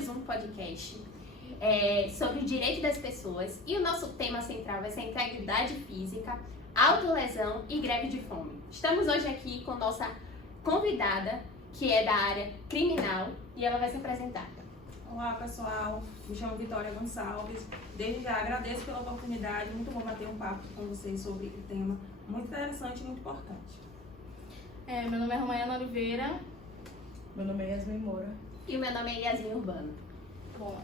mais um podcast sobre o direito das pessoas. E o nosso tema central vai ser integridade física, autolesão e greve de fome. Estamos hoje aqui com nossa convidada, que é da área criminal, e ela vai se apresentar. Olá pessoal, me chamo Vitória Gonçalves. Desde já agradeço pela oportunidade, muito bom bater um papo com vocês sobre o tema muito interessante e muito importante. Meu nome é Romaiana Oliveira. Meu nome é Yasmin Moura. E o meu nome é Yasmin Urbano. Bom,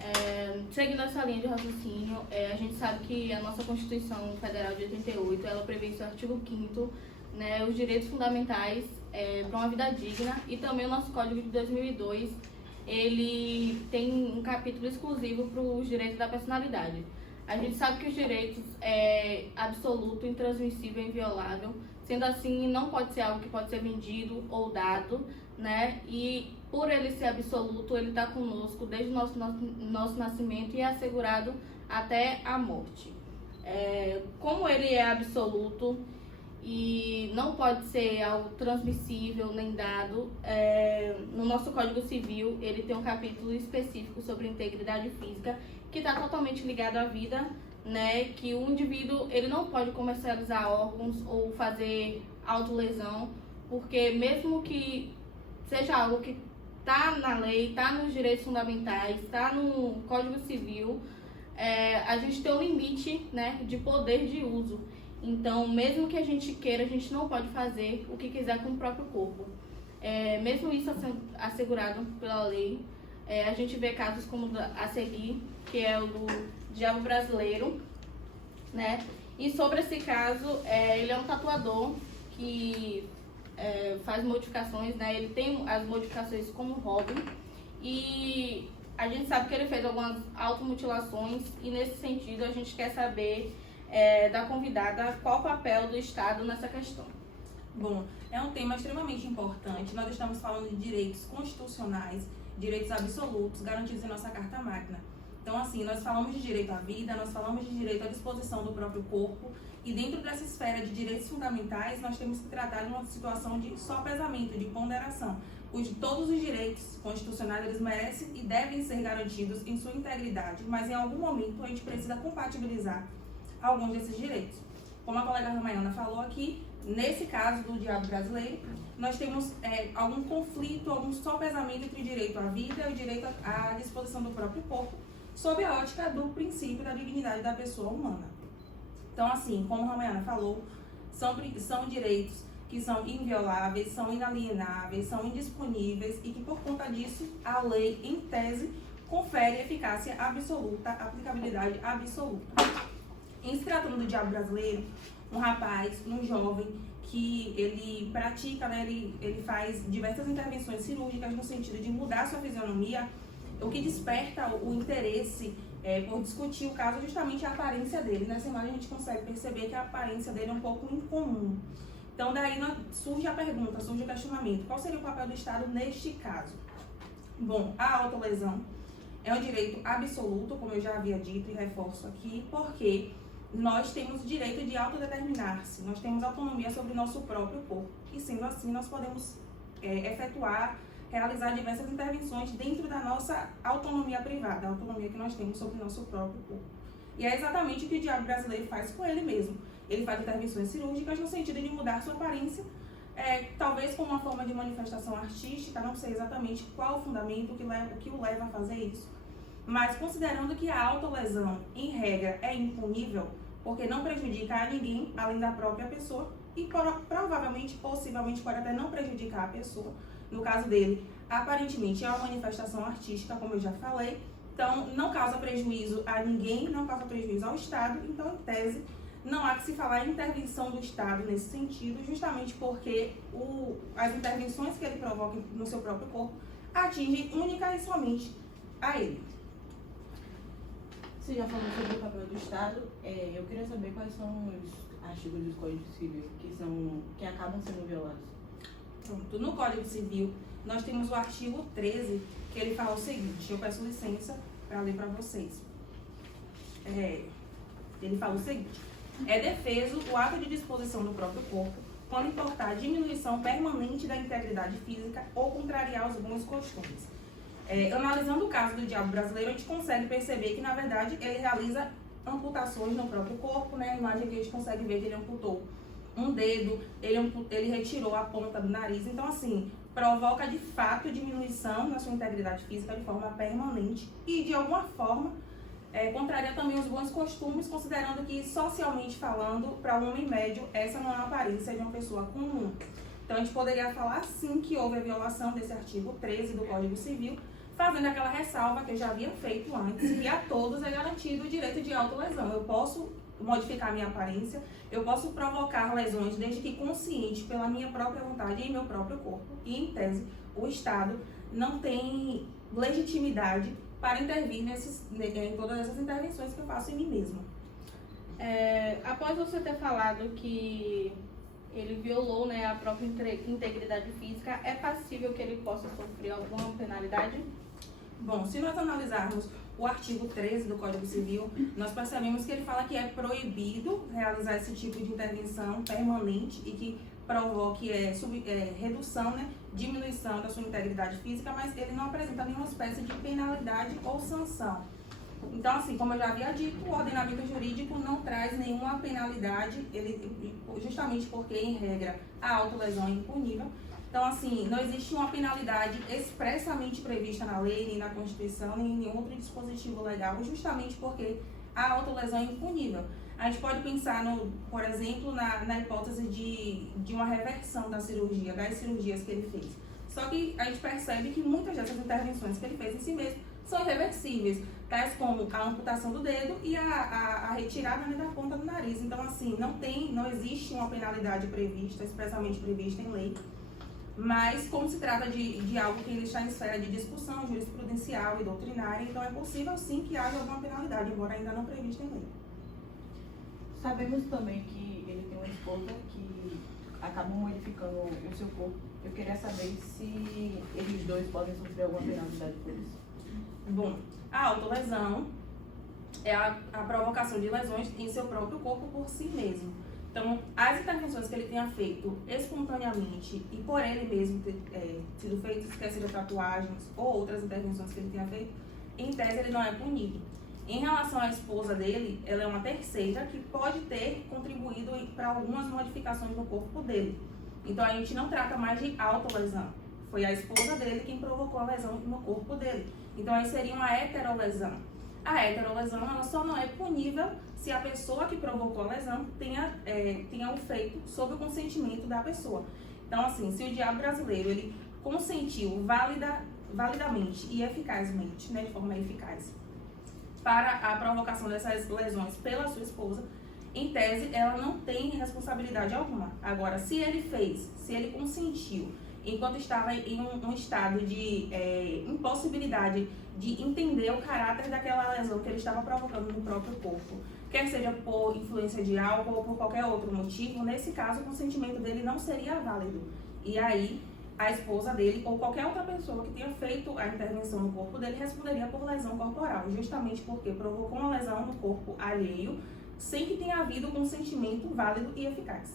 seguindo essa linha de raciocínio, a gente sabe que a nossa Constituição Federal de 88, ela prevê em seu artigo 5º, né, os direitos fundamentais para uma vida digna, e também o nosso Código de 2002, ele tem um capítulo exclusivo para os direitos da personalidade. A gente sabe que os direitos é absoluto, intransmissível e inviolável, sendo assim, não pode ser algo que pode ser vendido ou dado, né? E por ele ser absoluto, ele está conosco desde o nosso nascimento e é assegurado até a morte. Como ele é absoluto e não pode ser algo transmissível nem dado, no nosso Código Civil ele tem um capítulo específico sobre integridade física que está totalmente ligado à vida, né? Que o indivíduo ele não pode comercializar órgãos ou fazer autolesão, porque mesmo que seja algo que está na lei, está nos direitos fundamentais, está no Código Civil, a gente tem um limite, né, de poder de uso. Então, mesmo que a gente queira, a gente não pode fazer o que quiser com o próprio corpo. Mesmo isso assegurado pela lei, a gente vê casos como a seguir, que é o do Diabo Brasileiro, né? E sobre esse caso, ele é um tatuador que faz modificações, né? Ele tem as modificações como hobby e a gente sabe que ele fez algumas automutilações e nesse sentido a gente quer saber da convidada qual o papel do Estado nessa questão. Bom, é um tema extremamente importante. Nós estamos falando de direitos constitucionais, direitos absolutos garantidos em nossa Carta Magna. Então, assim, nós falamos de direito à vida, nós falamos de direito à disposição do próprio corpo, e dentro dessa esfera de direitos fundamentais, nós temos que tratar de uma situação de sopesamento, de ponderação. Todos os direitos constitucionais, eles merecem e devem ser garantidos em sua integridade, mas em algum momento a gente precisa compatibilizar alguns desses direitos. Como a colega Romaiana falou aqui, nesse caso do Diabo Brasileiro, nós temos algum conflito, algum sopesamento entre o direito à vida e o direito à disposição do próprio corpo, sob a ótica do princípio da dignidade da pessoa humana. Então, assim, como a Romaiana falou, são direitos que são invioláveis, são inalienáveis, são indisponíveis e que, por conta disso, a lei, em tese, confere eficácia absoluta, aplicabilidade absoluta. Em se tratando do Diabo Brasileiro, um rapaz, um jovem, que ele pratica, né, ele faz diversas intervenções cirúrgicas no sentido de mudar sua fisionomia, o que desperta o interesse por discutir o caso justamente a aparência dele. Nessa imagem a gente consegue perceber que a aparência dele é um pouco incomum. Então daí surge a pergunta, surge o questionamento, qual seria o papel do Estado neste caso? Bom, a autolesão é um direito absoluto, como eu já havia dito e reforço aqui, porque nós temos o direito de autodeterminar-se, nós temos autonomia sobre o nosso próprio corpo. E sendo assim, nós podemos realizar diversas intervenções dentro da nossa autonomia privada, a autonomia que nós temos sobre o nosso próprio corpo. E é exatamente o que o Diabo Brasileiro faz com ele mesmo. Ele faz intervenções cirúrgicas no sentido de mudar sua aparência, talvez como uma forma de manifestação artística, não sei exatamente qual o fundamento que o leva a fazer isso. Mas considerando que a autolesão, em regra, é impunível, porque não prejudica a ninguém, além da própria pessoa, e provavelmente, possivelmente, pode até não prejudicar a pessoa. No caso dele, aparentemente é uma manifestação artística, como eu já falei, então não causa prejuízo a ninguém, não causa prejuízo ao Estado, então, em tese, não há que se falar em intervenção do Estado nesse sentido, justamente porque as intervenções que ele provoca no seu próprio corpo atingem única e somente a ele. Você já falou sobre o papel do Estado. Eu queria saber quais são os artigos do Código Civil que acabam sendo violados. Pronto, no Código Civil, nós temos o artigo 13, que ele fala o seguinte, eu peço licença para ler para vocês. Ele fala o seguinte: é defeso o ato de disposição do próprio corpo quando importar diminuição permanente da integridade física ou contrariar os bons costumes. Analisando o caso do diabo brasileiro, a gente consegue perceber que, na verdade, ele realiza amputações no próprio corpo, né? A imagem aqui a gente consegue ver que ele amputou um dedo, ele retirou a ponta do nariz. Então, assim, provoca de fato diminuição na sua integridade física de forma permanente e, de alguma forma, contraria também os bons costumes, considerando que, socialmente falando, para um homem médio, essa não é a aparência de uma pessoa comum. Então, a gente poderia falar, sim, que houve a violação desse artigo 13 do Código Civil, fazendo aquela ressalva que eu já havia feito antes, que a todos é garantido o direito de autolesão. Eu posso modificar minha aparência, eu posso provocar lesões desde que consciente pela minha própria vontade em meu próprio corpo. E, em tese, o Estado não tem legitimidade para intervir em todas essas intervenções que eu faço em mim mesma. Após você ter falado que ele violou, né, a própria integridade física, é passível que ele possa sofrer alguma penalidade? Bom, se nós analisarmos o artigo 13 do Código Civil, nós percebemos que ele fala que é proibido realizar esse tipo de intervenção permanente e que provoque redução, né, diminuição da sua integridade física, mas ele não apresenta nenhuma espécie de penalidade ou sanção. Então, assim, como eu já havia dito, o ordenamento jurídico não traz nenhuma penalidade, justamente porque, em regra, a autolesão é impunível. Então, assim, não existe uma penalidade expressamente prevista na lei, nem na Constituição, nem em nenhum outro dispositivo legal, justamente porque a autolesão é impunível. A gente pode pensar, por exemplo, na hipótese de uma reversão da cirurgia, das cirurgias que ele fez. Só que a gente percebe que muitas dessas intervenções que ele fez em si mesmo são irreversíveis, tais como a amputação do dedo e a retirada, né, da ponta do nariz. Então, assim, não existe uma penalidade prevista, expressamente prevista em lei, mas como se trata de algo que ainda está em esfera de discussão jurisprudencial e doutrinária, então é possível sim que haja alguma penalidade, embora ainda não prevista em lei. Sabemos também que ele tem uma esposa que acaba modificando o seu corpo. Eu queria saber se eles dois podem sofrer alguma penalidade por isso. Bom, a autolesão é a provocação de lesões em seu próprio corpo por si mesmo. Então, as intervenções que ele tenha feito espontaneamente e por ele mesmo ter sido feitas, quer seja tatuagens ou outras intervenções que ele tenha feito, em tese ele não é punido. Em relação à esposa dele, ela é uma terceira que pode ter contribuído para algumas modificações no corpo dele. Então, a gente não trata mais de autolesão. Foi a esposa dele quem provocou a lesão no corpo dele. Então, aí seria uma heterolesão. A heterolesão, ela só não é punível se a pessoa que provocou a lesão tenha o feito sob o consentimento da pessoa. Então, assim, se o diabo brasileiro, ele consentiu validamente e eficazmente, né, de forma eficaz, para a provocação dessas lesões pela sua esposa, em tese, ela não tem responsabilidade alguma. Agora, se ele consentiu, enquanto estava em um estado de impossibilidade de entender o caráter daquela lesão que ele estava provocando no próprio corpo, quer seja por influência de álcool ou por qualquer outro motivo, nesse caso o consentimento dele não seria válido. E aí a esposa dele ou qualquer outra pessoa que tenha feito a intervenção no corpo dele responderia por lesão corporal, justamente porque provocou uma lesão no corpo alheio sem que tenha havido consentimento válido e eficaz.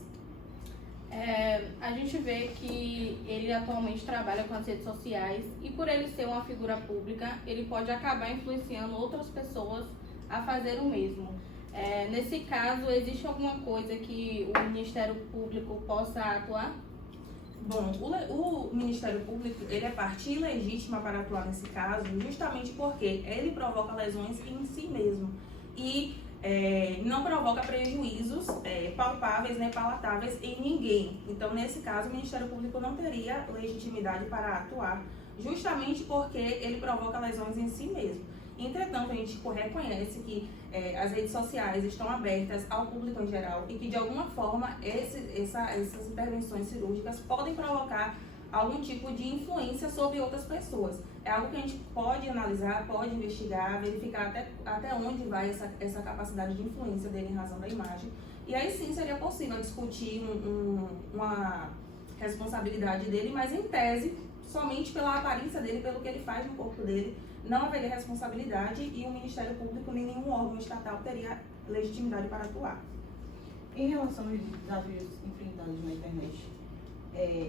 A gente vê que ele atualmente trabalha com as redes sociais e por ele ser uma figura pública, ele pode acabar influenciando outras pessoas a fazer o mesmo. Nesse caso, existe alguma coisa que o Ministério Público possa atuar? Bom, o Ministério Público, ele é parte ilegítima para atuar nesse caso, justamente porque ele provoca lesões em si mesmo e não provoca prejuízos palpáveis, né, palatáveis em ninguém. Então, nesse caso, o Ministério Público não teria legitimidade para atuar, justamente porque ele provoca lesões em si mesmo. Entretanto, a gente reconhece que as redes sociais estão abertas ao público em geral e que, de alguma forma, essas intervenções cirúrgicas podem provocar algum tipo de influência sobre outras pessoas. É algo que a gente pode analisar, pode investigar, verificar até onde vai essa capacidade de influência dele em razão da imagem. E aí sim seria possível discutir uma responsabilidade dele, mas em tese, somente pela aparência dele, pelo que ele faz no corpo dele, não haveria responsabilidade e o Ministério Público nem nenhum órgão estatal teria legitimidade para atuar. Em relação aos desafios enfrentados na internet,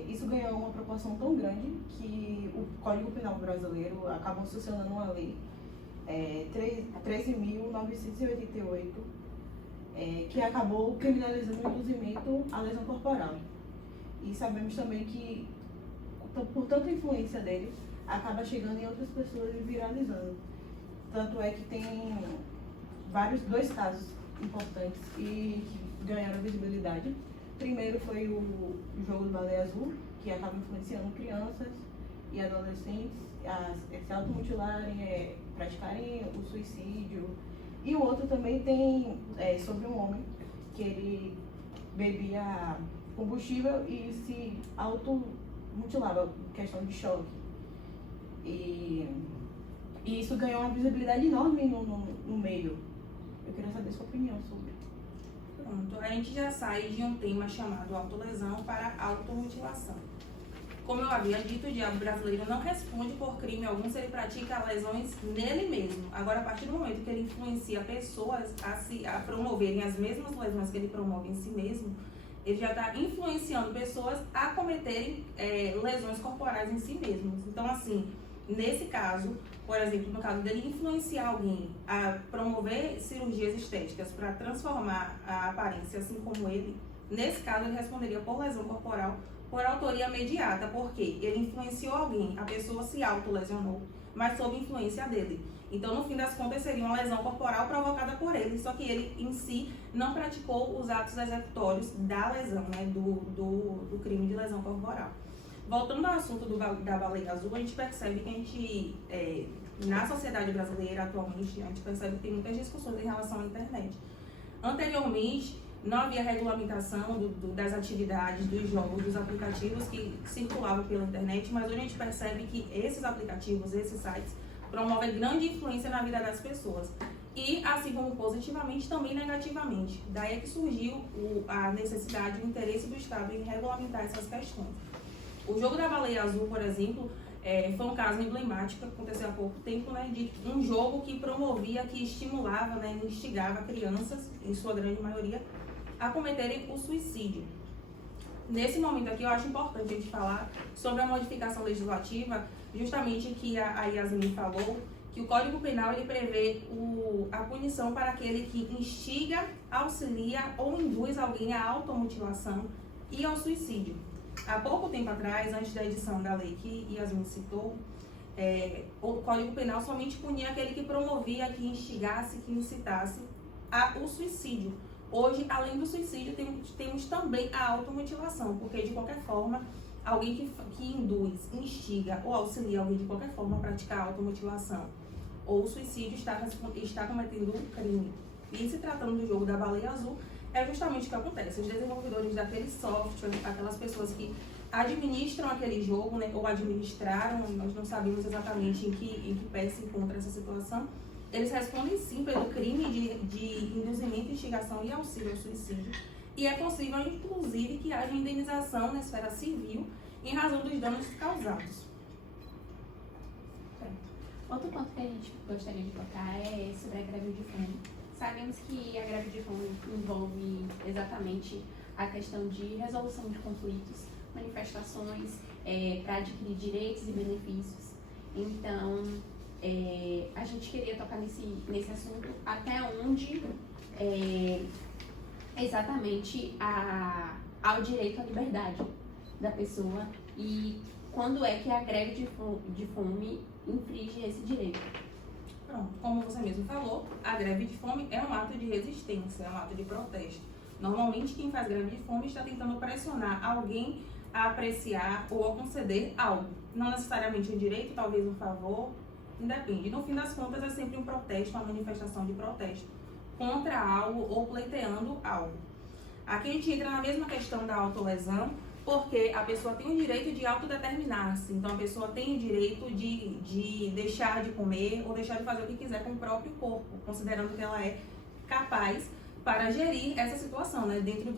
Isso ganhou uma proporção tão grande que o Código Penal brasileiro acabou sancionando uma lei 13.988, que acabou criminalizando o induzimento à lesão corporal. E sabemos também que, por tanta influência dele, acaba chegando em outras pessoas e viralizando. Tanto é que tem dois casos importantes e que ganharam visibilidade. Primeiro foi o jogo do Baleia Azul, que acaba influenciando crianças e adolescentes a se automutilarem, praticarem o suicídio. E o outro também tem sobre um homem que ele bebia combustível e se automutilava, questão de choque. E isso ganhou uma visibilidade enorme no meio. Eu queria saber sua opinião sobre. Pronto, a gente já sai de um tema chamado autolesão para automutilação. Como eu havia dito, o diabo brasileiro não responde por crime algum se ele pratica lesões nele mesmo. Agora, a partir do momento que ele influencia pessoas a promoverem as mesmas lesões que ele promove em si mesmo, ele já está influenciando pessoas a cometerem lesões corporais em si mesmos. Então, assim, nesse caso, por exemplo, no caso dele influenciar alguém a promover cirurgias estéticas para transformar a aparência assim como ele, nesse caso ele responderia por lesão corporal por autoria mediata, porque ele influenciou alguém, a pessoa se autolesionou, mas sob influência dele. Então, no fim das contas, seria uma lesão corporal provocada por ele, só que ele em si não praticou os atos executórios da lesão, né, do crime de lesão corporal. Voltando ao assunto da baleia azul, a gente percebe que a gente, na sociedade brasileira atualmente, a gente percebe que tem muitas discussões em relação à internet. Anteriormente, não havia regulamentação das atividades, dos jogos, dos aplicativos que circulavam pela internet, mas hoje a gente percebe que esses aplicativos, esses sites, promovem grande influência na vida das pessoas. E, assim como positivamente, também negativamente. Daí é que surgiu a necessidade, o interesse do Estado em regulamentar essas questões. O jogo da baleia azul, por exemplo, foi um caso emblemático que aconteceu há pouco tempo, né, de um jogo que promovia, que estimulava, né, instigava crianças, em sua grande maioria, a cometerem o suicídio. Nesse momento aqui, eu acho importante a gente falar sobre a modificação legislativa, justamente que a Yasmin falou, que o Código Penal ele prevê a punição para aquele que instiga, auxilia ou induz alguém à automutilação e ao suicídio. Há pouco tempo atrás, antes da edição da lei que Yasmin citou, o Código Penal somente punia aquele que promovia, que instigasse, que incitasse ao suicídio. Hoje, além do suicídio, temos também a automutilação, porque de qualquer forma, alguém que induz, instiga ou auxilia alguém de qualquer forma a praticar a automutilação ou o suicídio está cometendo um crime. E se tratando do jogo da baleia azul, é justamente o que acontece. Os desenvolvedores daquele software, aquelas pessoas que administram aquele jogo, né, ou administraram, nós não sabemos exatamente em que pé se encontra essa situação, eles respondem sim pelo crime de induzimento, instigação e auxílio ao suicídio. E é possível, inclusive, que haja indenização na esfera civil em razão dos danos causados. Outro ponto que a gente gostaria de tocar é sobre a greve de fome. Sabemos que a greve de fome envolve exatamente a questão de resolução de conflitos, manifestações para adquirir direitos e benefícios. Então, a gente queria tocar nesse assunto até onde exatamente ao direito à liberdade da pessoa e quando é que a greve de fome infringe esse direito. Pronto, como você mesmo falou, a greve de fome é um ato de resistência, é um ato de protesto. Normalmente quem faz greve de fome está tentando pressionar alguém a apreciar ou a conceder algo. Não necessariamente um direito, talvez um favor, independe. No fim das contas é sempre um protesto, uma manifestação de protesto contra algo ou pleiteando algo. Aqui a gente entra na mesma questão da autolesão, porque a pessoa tem o direito de autodeterminar-se. Então a pessoa tem o direito de deixar de comer ou deixar de fazer o que quiser com o próprio corpo, considerando que ela é capaz para gerir essa situação, né, dentro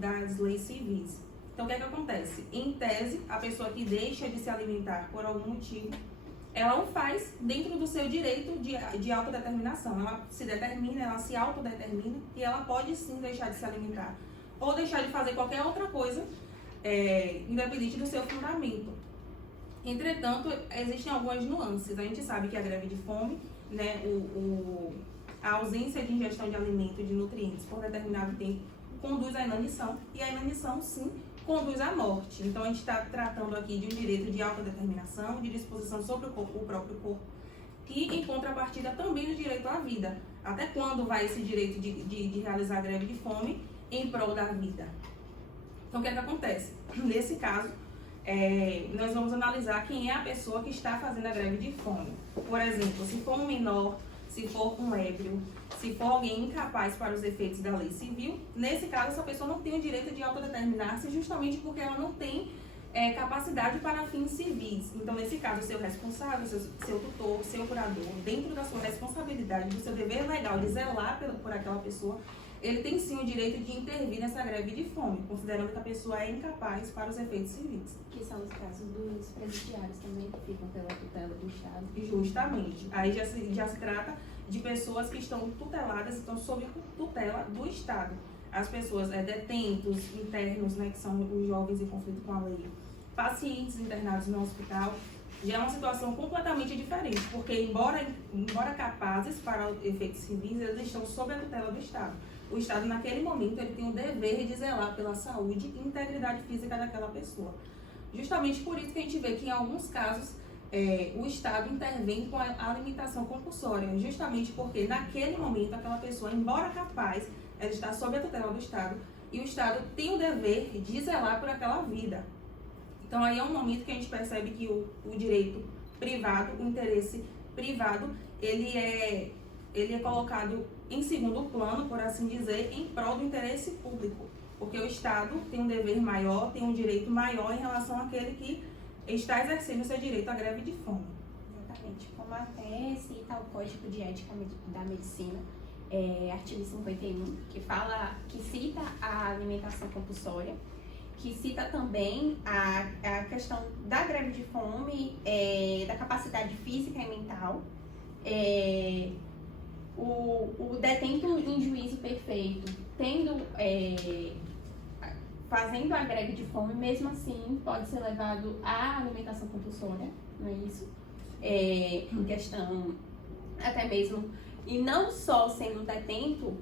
das leis civis. Então o que é que acontece? Em tese, a pessoa que deixa de se alimentar por algum motivo, ela o faz dentro do seu direito de autodeterminação. Ela se determina, ela se autodetermina e ela pode sim deixar de se alimentar ou deixar de fazer qualquer outra coisa independente do seu fundamento. Entretanto, existem algumas nuances. A gente sabe que a greve de fome, né, a ausência de ingestão de alimento e de nutrientes por determinado tempo conduz à inanição, e a inanição, sim, conduz à morte. Então, a gente está tratando aqui de um direito de autodeterminação, de disposição sobre o próprio corpo, que, em contrapartida, também do direito à vida. Até quando vai esse direito de realizar a greve de fome em prol da vida? Então, o que é que acontece? Nesse caso, nós vamos analisar quem é a pessoa que está fazendo a greve de fome. Por exemplo, se for um menor, se for um ébrio, se for alguém incapaz para os efeitos da lei civil, nesse caso, essa pessoa não tem o direito de autodeterminar-se justamente porque ela não tem capacidade para fins civis. Então, nesse caso, o seu responsável, seu tutor, seu curador, dentro da sua responsabilidade, do seu dever legal de zelar por aquela pessoa, ele tem sim o direito de intervir nessa greve de fome, considerando que a pessoa é incapaz para os efeitos civis. Que são os casos dos presidiários também, que ficam pela tutela do Estado. Justamente. Aí já se trata de pessoas que estão tuteladas, estão sob tutela do Estado. As pessoas, detentos, internos, né, que são os jovens em conflito com a lei, pacientes internados no hospital, já é uma situação completamente diferente, porque embora capazes para efeitos civis, eles estão sob a tutela do Estado. O Estado, naquele momento, ele tem o dever de zelar pela saúde e integridade física daquela pessoa. Justamente por isso que a gente vê que, em alguns casos, o Estado intervém com a alimentação compulsória, justamente porque, naquele momento, aquela pessoa, embora capaz, ela está sob a tutela do Estado, e o Estado tem o dever de zelar por aquela vida. Então, aí é um momento que a gente percebe que o direito privado, o interesse privado, ele é colocado em segundo plano, por assim dizer, em prol do interesse público. Porque o Estado tem um dever maior, tem um direito maior em relação àquele que está exercendo o seu direito à greve de fome. Exatamente. Como até cita o Código de Ética da Medicina, artigo 51, que cita a alimentação compulsória, que cita também a questão da greve de fome, da capacidade física e mental, o detento em juízo perfeito, fazendo a greve de fome, mesmo assim pode ser levado à alimentação compulsória, não é isso? Em questão até mesmo, e não só sendo detento,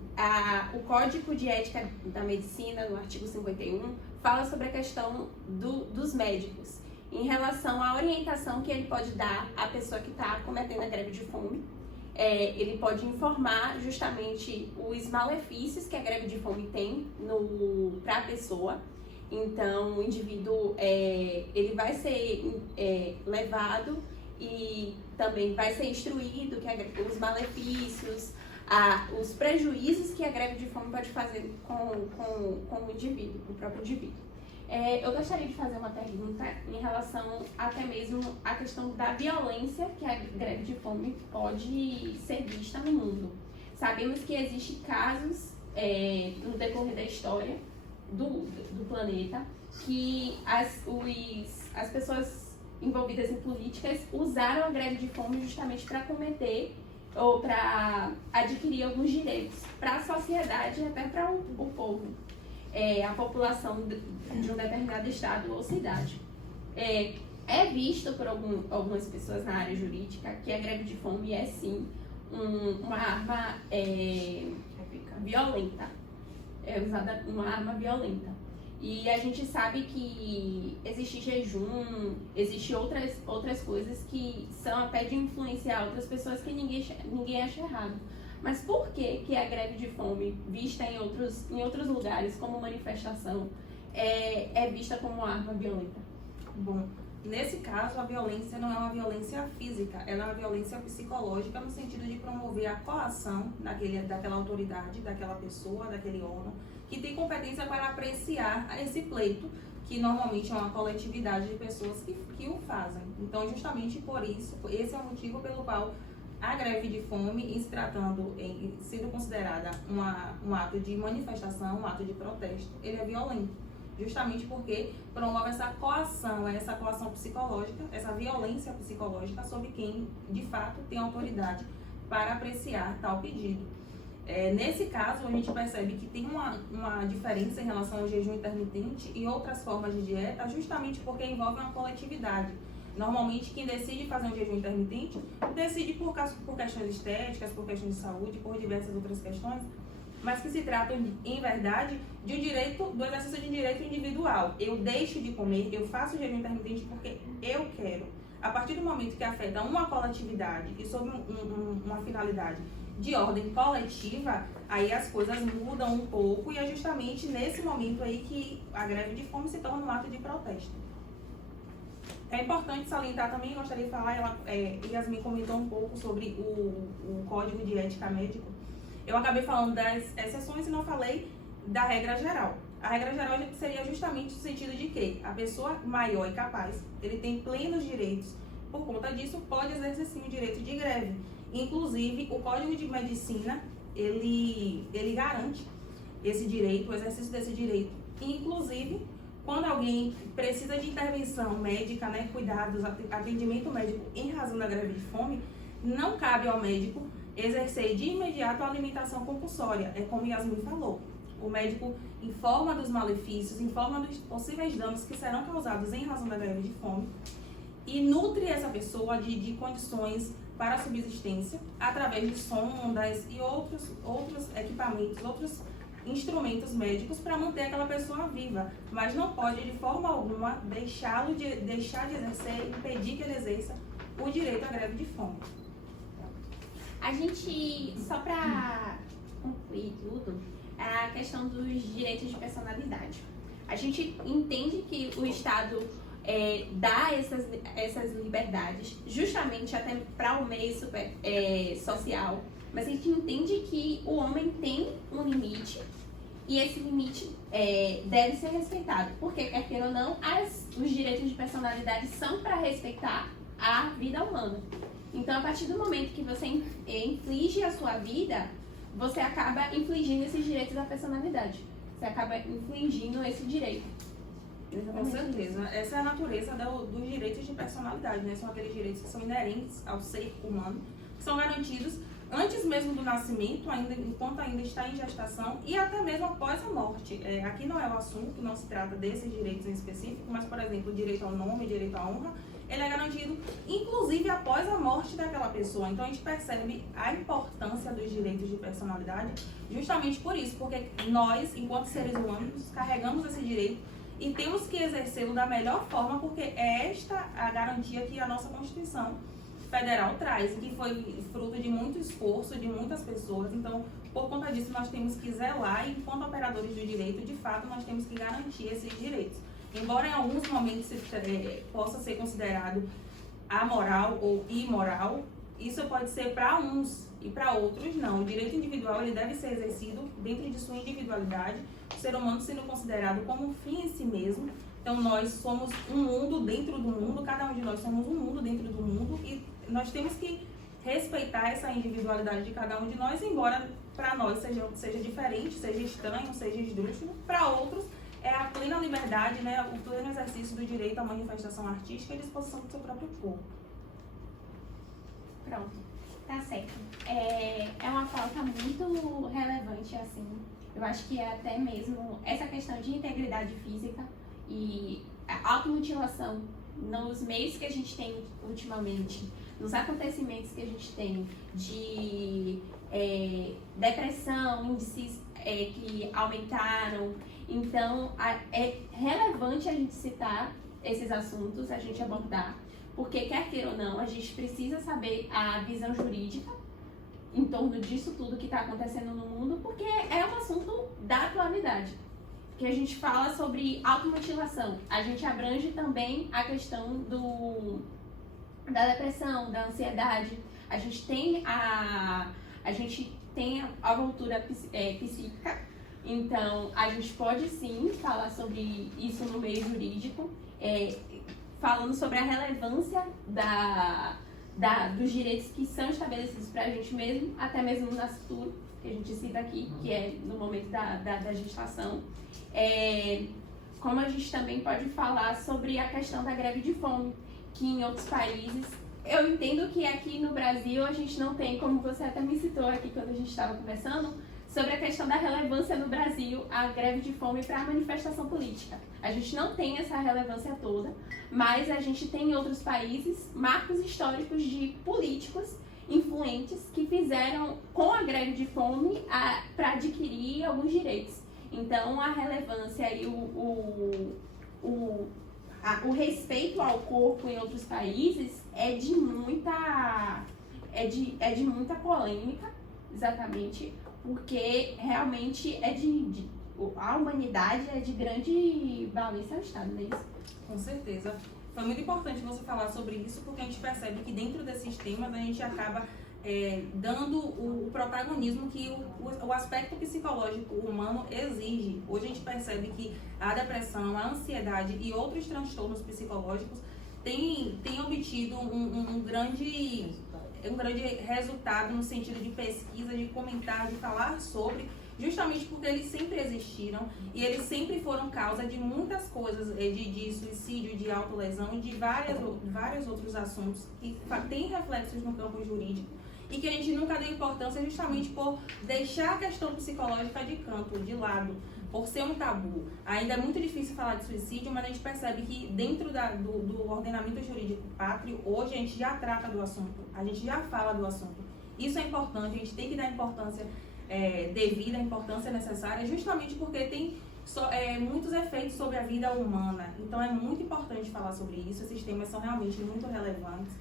o Código de Ética da Medicina, no artigo 51, fala sobre a questão dos médicos, em relação à orientação que ele pode dar à pessoa que está cometendo a greve de fome. Ele pode informar justamente os malefícios que a greve de fome tem para a pessoa. Então, o indivíduo ele vai ser levado e também vai ser instruído que os malefícios, os prejuízos que a greve de fome pode fazer com o indivíduo, com o próprio indivíduo. Eu gostaria de fazer uma pergunta em relação até mesmo à questão da violência que a greve de fome pode ser vista no mundo. Sabemos que existem casos no decorrer da história do planeta que as pessoas envolvidas em políticas usaram a greve de fome justamente para cometer ou para adquirir alguns direitos para a sociedade e até para o povo. A população de um determinado estado ou cidade. É visto por algumas pessoas na área jurídica que a greve de fome é sim uma arma violenta. É usada uma arma violenta. E a gente sabe que existe jejum, existe outras coisas que são até de influenciar outras pessoas que ninguém acha errado. Mas por que a greve de fome, vista em outros lugares como manifestação, é vista como arma violenta? Bom, nesse caso, a violência não é uma violência física, ela é uma violência psicológica no sentido de promover a coação daquela autoridade, daquela pessoa, daquele órgão, que tem competência para apreciar esse pleito, que normalmente é uma coletividade de pessoas que o fazem. Então, justamente por isso, esse é o motivo pelo qual a greve de fome, sendo considerada um ato de manifestação, um ato de protesto, ele é violento. Justamente porque promove essa coação psicológica, essa violência psicológica sobre quem, de fato, tem autoridade para apreciar tal pedido. Nesse caso, a gente percebe que tem uma diferença em relação ao jejum intermitente e outras formas de dieta, justamente porque envolve uma coletividade. Normalmente, quem decide fazer um jejum intermitente, decide por questões estéticas, por questões de saúde, por diversas outras questões, mas que se tratam, em verdade, do exercício de um direito individual. Eu deixo de comer, eu faço o jejum intermitente porque eu quero. A partir do momento que afeta uma coletividade e sob uma finalidade de ordem coletiva, aí as coisas mudam um pouco e é justamente nesse momento aí que a greve de fome se torna um ato de protesto. É importante salientar também, gostaria de falar, Yasmin comentou um pouco sobre o Código de Ética Médico. Eu acabei falando das exceções e não falei da regra geral. A regra geral seria justamente no sentido de que a pessoa maior e capaz, ele tem plenos direitos, por conta disso pode exercer sim o direito de greve. Inclusive, o Código de Medicina, ele garante esse direito, o exercício desse direito. Inclusive, quando alguém precisa de intervenção médica, né, cuidados, atendimento médico em razão da greve de fome, não cabe ao médico exercer de imediato a alimentação compulsória. É como Yasmin falou. O médico informa dos malefícios, informa dos possíveis danos que serão causados em razão da greve de fome e nutre essa pessoa de condições para a subsistência através de sondas e outros equipamentos, outros instrumentos médicos para manter aquela pessoa viva, mas não pode de forma alguma deixar de exercer, impedir que ele exerça o direito à greve de fome. A gente, só para concluir tudo, a questão dos direitos de personalidade. A gente entende que o Estado dá essas liberdades justamente até para o meio social, mas a gente entende que o homem tem um limite e esse limite deve ser respeitado, porque, quer queira ou não, os direitos de personalidade são para respeitar a vida humana. Então, a partir do momento que você inflige a sua vida, você acaba infligindo esses direitos da personalidade. Você acaba infligindo esse direito. Com certeza. Essa é a natureza dos direitos de personalidade, né? São aqueles direitos que são inerentes ao ser humano, que são garantidos antes mesmo do nascimento, enquanto ainda está em gestação e até mesmo após a morte. Aqui não é o assunto, não se trata desses direitos em específico, mas, por exemplo, o direito ao nome, o direito à honra, ele é garantido inclusive após a morte daquela pessoa. Então a gente percebe a importância dos direitos de personalidade justamente por isso, porque nós, enquanto seres humanos, carregamos esse direito e temos que exercê-lo da melhor forma, porque é esta a garantia que a nossa Constituição Federal traz, e que foi fruto de muito esforço de muitas pessoas. Então, por conta disso, nós temos que zelar, e enquanto operadores do direito, de fato, nós temos que garantir esses direitos. Embora em alguns momentos possa ser considerado amoral ou imoral, isso pode ser para uns e para outros não. O direito individual ele deve ser exercido dentro de sua individualidade, o ser humano sendo considerado como um fim em si mesmo. Então nós somos um mundo dentro do mundo, cada um de nós somos um mundo dentro do mundo e nós temos que respeitar essa individualidade de cada um de nós, embora para nós seja diferente, seja estranho, seja esdrúxulo, para outros é a plena liberdade, né, o pleno exercício do direito à manifestação artística e disposição do seu próprio corpo. Pronto, tá certo. É uma pauta muito relevante, assim. Eu acho que é até mesmo essa questão de integridade física e a automutilação nos meios que a gente tem ultimamente, nos acontecimentos que a gente tem de depressão, índices que aumentaram. Então, é relevante a gente citar esses assuntos, a gente abordar, porque, quer queira ou não, a gente precisa saber a visão jurídica em torno disso tudo que está acontecendo no mundo, porque é um assunto da atualidade. Que a gente fala sobre automutilação, a gente abrange também a questão da depressão, da ansiedade, a gente tem a voltura psíquica. Então, a gente pode sim falar sobre isso no meio jurídico, falando sobre a relevância dos direitos que são estabelecidos para a gente mesmo, até mesmo no nascituro, que a gente cita aqui, que é no momento da gestação. Como a gente também pode falar sobre a questão da greve de fome, que em outros países eu entendo que aqui no Brasil a gente não tem, como você até me citou aqui quando a gente estava conversando, sobre a questão da relevância no Brasil a greve de fome para a manifestação política. A gente não tem essa relevância toda, mas a gente tem em outros países marcos históricos de políticos influentes que fizeram com a greve de fome para adquirir alguns direitos. Então a relevância e o respeito ao corpo em outros países é de muita polêmica, exatamente, porque realmente a humanidade é de grande valência ao Estado, não é isso? Com certeza. Foi muito importante você falar sobre isso, porque a gente percebe que dentro desses temas a gente acaba dando o protagonismo que o aspecto psicológico humano exige. Hoje a gente percebe que a depressão, a ansiedade e outros transtornos psicológicos têm obtido um grande resultado no sentido de pesquisa, de comentar, de falar sobre, justamente porque eles sempre existiram e eles sempre foram causa de muitas coisas, de suicídio, de autolesão e de vários outros assuntos que têm reflexos no campo jurídico e que a gente nunca deu importância justamente por deixar a questão psicológica de canto, de lado, por ser um tabu. Ainda é muito difícil falar de suicídio, mas a gente percebe que dentro do ordenamento jurídico pátrio, hoje a gente já trata do assunto, a gente já fala do assunto. Isso é importante, a gente tem que dar importância devida, a importância necessária, justamente porque tem muitos efeitos sobre a vida humana. Então é muito importante falar sobre isso, esses temas são realmente muito relevantes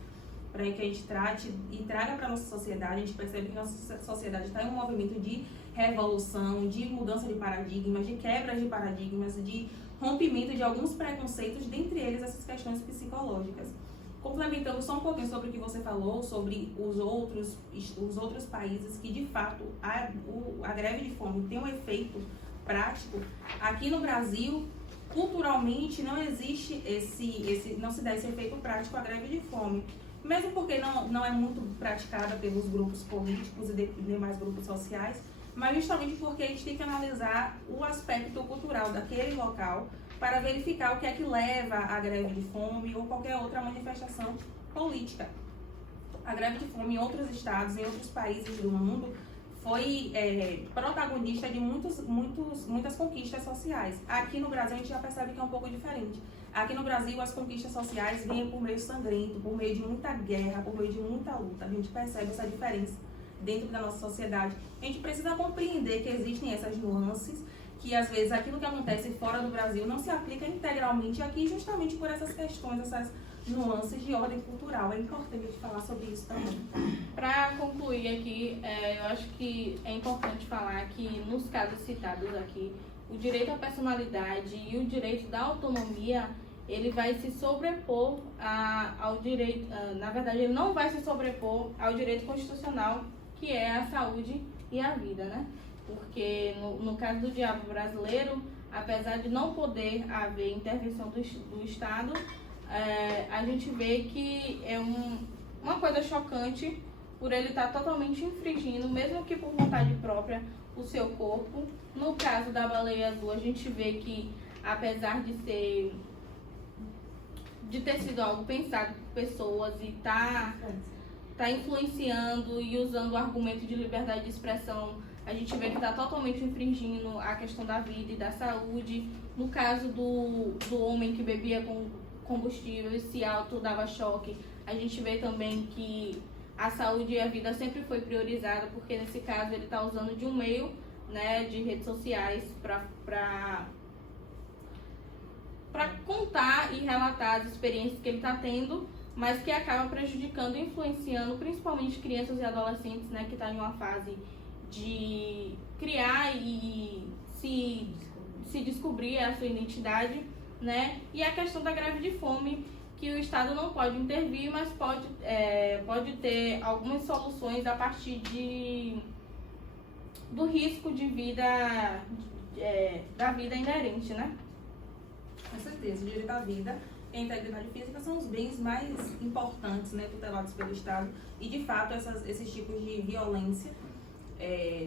para que a gente trate e traga para a nossa sociedade. A gente percebe que nossa sociedade está em um movimento de revolução, de mudança de paradigmas, de quebras de paradigmas, de rompimento de alguns preconceitos, dentre eles essas questões psicológicas. Complementando só um pouquinho sobre o que você falou, sobre os outros países que de fato a greve de fome tem um efeito prático, aqui no Brasil, culturalmente, não existe não se dá esse efeito prático à greve de fome. Mesmo porque não é muito praticada pelos grupos políticos e demais grupos sociais, mas justamente porque a gente tem que analisar o aspecto cultural daquele local para verificar o que é que leva à greve de fome ou qualquer outra manifestação política. A greve de fome em outros estados, em outros países do mundo, foi protagonista de muitas conquistas sociais. Aqui no Brasil a gente já percebe que é um pouco diferente. Aqui no Brasil as conquistas sociais vêm por meio sangrento, por meio de muita guerra, por meio de muita luta. A gente percebe essa diferença dentro da nossa sociedade. A gente precisa compreender que existem essas nuances, que às vezes aquilo que acontece fora do Brasil não se aplica integralmente aqui, justamente por essas questões, essas nuances de ordem cultural. É importante falar sobre isso também. Para concluir aqui, eu acho que é importante falar que nos casos citados aqui, o direito à personalidade e o direito da autonomia, ele vai se sobrepor ao direito, na verdade ele não vai se sobrepor ao direito constitucional, que é a saúde e a vida, né? Porque no caso do diabo brasileiro, apesar de não poder haver intervenção do Estado, a gente vê que é uma coisa chocante por ele estar totalmente infringindo, mesmo que por vontade própria, o seu corpo. No caso da baleia azul, a gente vê que, apesar de ter sido algo pensado por pessoas e tá influenciando e usando o argumento de liberdade de expressão, a gente vê que está totalmente infringindo a questão da vida e da saúde. No caso do homem que bebia combustível e se auto dava choque, a gente vê também que a saúde e a vida sempre foi priorizada, porque nesse caso ele está usando de um meio, né, de redes sociais para contar e relatar as experiências que ele está tendo, mas que acaba prejudicando e influenciando principalmente crianças e adolescentes, né, que estão em uma fase de criar e se descobrir a sua identidade, né? E a questão da greve de fome, que o Estado não pode intervir, mas pode ter algumas soluções a partir do risco de vida, da vida inerente, né? Com certeza, o direito à vida e a integridade física são os bens mais importantes, né, tutelados pelo Estado, e de fato esses tipos de violência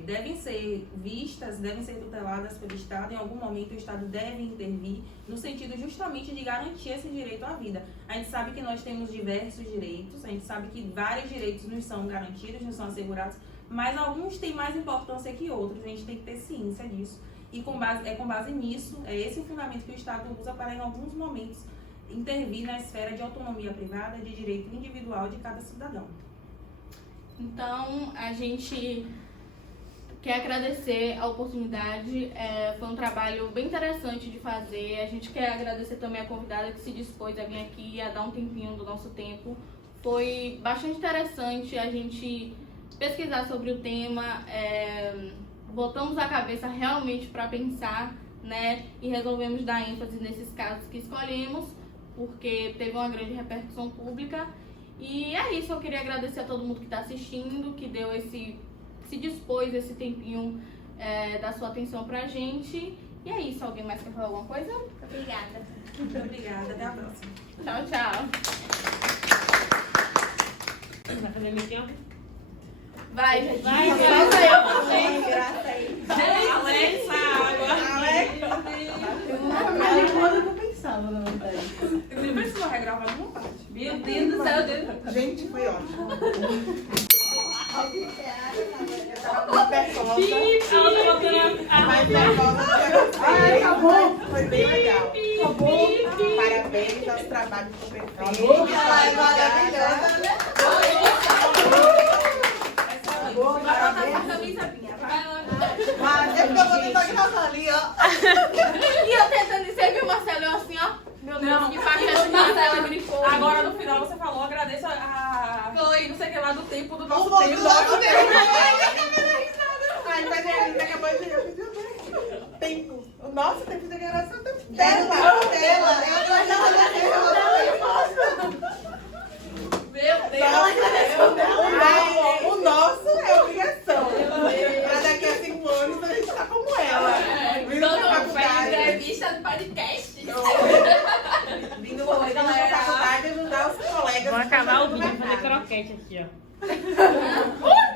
devem ser vistas, devem ser tuteladas pelo Estado. Em algum momento o Estado deve intervir no sentido justamente de garantir esse direito à vida. A gente sabe que nós temos diversos direitos, a gente sabe que vários direitos nos são garantidos, nos são assegurados, mas alguns têm mais importância que outros, a gente tem que ter ciência disso. E com base nisso, é esse o fundamento que o Estado usa para, em alguns momentos, intervir na esfera de autonomia privada, de direito individual de cada cidadão. Então, a gente quer agradecer a oportunidade, foi um trabalho bem interessante de fazer. A gente quer agradecer também a convidada que se dispôs a vir aqui e a dar um tempinho do nosso tempo. Foi bastante interessante a gente pesquisar sobre o tema, botamos a cabeça realmente para pensar, né, e resolvemos dar ênfase nesses casos que escolhemos, porque teve uma grande repercussão pública. E é isso, eu queria agradecer a todo mundo que está assistindo, que deu se dispôs esse tempinho da sua atenção pra gente. E é isso, alguém mais quer falar alguma coisa? Obrigada. Muito obrigada, até a próxima. Tchau, tchau. Vai fazer meeting? Vai, gente. Vai, Alexa, Quando eu pensava, na verdade. eu preciso regravar alguma parte. Meu Deus do céu, Deus. Gente, foi ótimo. Ela tá botando a Ai, acabou. Foi bem legal. Acabou. Parabéns aos trabalhos do perfeito. Ela é maravilhosa, né? Mas é porque eu vou tentar gravar ali, ó. E eu tentando dizer, viu, Marcelo? Eu assim, ó. Meu Deus, que paixão de Marcelo grifou. Agora no final você falou, agradeço a Foi. não sei o que lá do tempo do O nosso nosso tempo. Ai, mas a gente acabou de tempo. O nosso tempo de gravação tá dela. Meu Deus. O nosso é obrigação. Pra daqui a 5 anos a gente tá como ela. Vindo Todo pra mundo faz faculdade. entrevista do podcast. Vindo pra faculdade ajudar os colegas. Vou acabar o do vídeo e fazer mercado. croquete aqui, ó.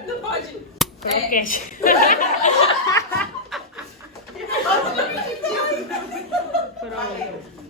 Não pode. Croquete. Pronto.